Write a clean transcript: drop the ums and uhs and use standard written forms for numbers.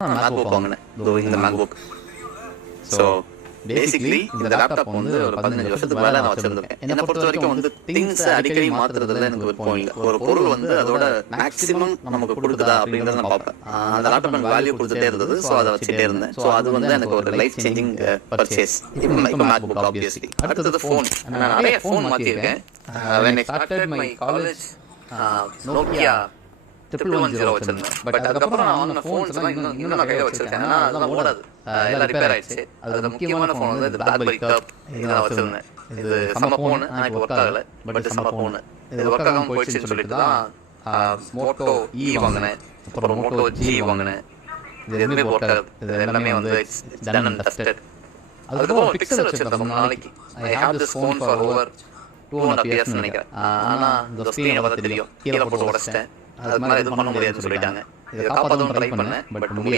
MacBook வாங்கினேன். இந்த MacBook. So basically இந்த லேப்டாப் வந்து ஒரு 15 வருஷத்துக்கு மேலே நான் வச்சிருந்தேன். என்னை பொறுத்த வரைக்கும் வந்து திங்ஸ் அடிக்கடி மாத்துறதுல எனக்கு விருப்பம் இல்லை. ஒரு பொருள் வந்து அதோட மேக்ஸிமம் நமக்கு கொடுக்குதா அப்படின்றத நான் பார்ப்பேன். அந்த லேப்டாப் எனக்கு வேல்யூ கொடுத்துட்டே இருந்தது. ஸோ அதை வச்சுட்டே இருந்தேன். ஸோ அது வந்து எனக்கு ஒரு லைஃப் சேஞ்சிங் பர்ச்சேஸ். இப்போ மேக்புக் ஆப்வியஸ்லி. அடுத்தது ஃபோன். நான் நிறைய ஃபோன் மாற்றிருக்கேன். when I started my college Nokia 110 வச்சிருந்தேன். பட் அதுக்கப்புறம் நான் வாங்கின ஃபோன்ஸ் எல்லாம் இன்னும் நான் கையில் வச்சிருக்கேன். ஏன்னா அதெல்லாம் ஓடாது, எல்லாம் ரிப்பேர் ஆயிடுச்சு. அதுல முக்கியமான ஃபோன் வந்து இந்த பிளாக்பெரி கப் இதெல்லாம் வச்சிருந்தேன். இது செம ஃபோனு. ஆனால் இப்போ ஒர்க் ஆகலை. பட் செம ஃபோனு. இது ஒர்க் ஆகாமல் போயிடுச்சுன்னு சொல்லிட்டு தான் மோட்டோ இ வாங்கினேன். அப்புறம் மோட்டோ ஜி வாங்கினேன். இது எதுவுமே ஒர்க் ஆகுது. இது எல்லாமே வந்து டன் அண்ட் டஸ்டட். அதுக்கப்புறம் பிக்சல் வச்சிருந்தேன் ரொம்ப நாளைக்கு. I have this phone for over 2.5 years நினைக்கிறேன். ஆனால் இந்த ஸ்க்ரீனை பார்த்தா தெரியும், கீழே போட்டு உடச்சிட்டேன். அது மாதிரி எதுவும் பண்ண முடியாதுன்னு சொல்லிட்டாங்க. இதை காப்பாற்றவும் ட்ரை பண்ணேன், பட் முடியல.